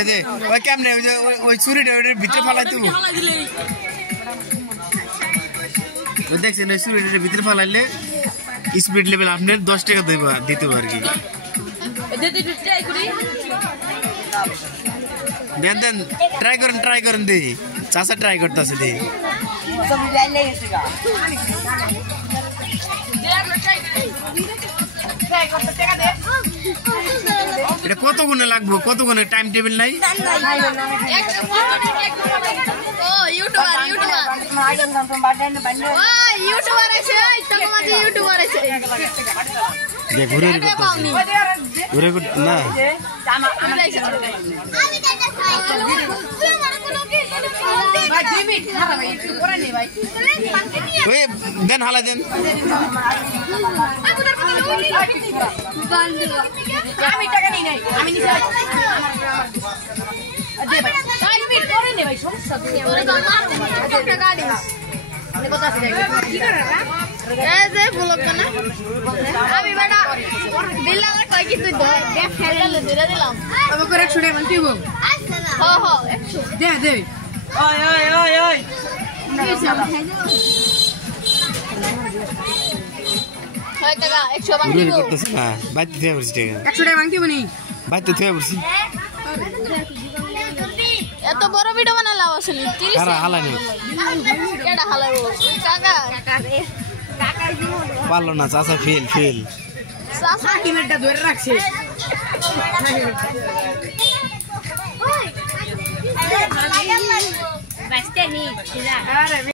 ওই কেমনে ওই ছুরিটা ওইটার ভিতরে ফালাই তো ওই দেখছেন ওই ছুরিটার ভিতরে ফালাইলে স্পিড লেভেল আপনার 10 টাকা দিতে আর কি দেন দেন ট্রাই করেন দেখি চাষা ট্রাই করতেছে দেখি এটা কত গুণে লাগবে কত গুণে টাইম টেবিল নাই ঘুরে না দেন হালা দেন আমি টাকা নেই নাই আমি নিজে ভাই সমস্যা আমি বেটা দিলাম কয় কি তুই দেখ খেলে ধরে দিলাম তবে করে 100 টাকা দিব হ্যাঁ হ্যাঁ 100 দে দে ওই ওই ওই ওই হয় টাকা 100 বাকি দিব করতেছ না বাইতে দিয়ে বসে টাকা 100 টাকা বাকি বনি বাইতে দিয়ে বসে এত বড় ভিডিও বানালাম আসলে 30 হারা হালানি এটা হালাবো কাকা রে কাকা পারলো না চাচা ফেল চাচা কিনেটা ধরে রাখছে ওই বাস্তে নি আরে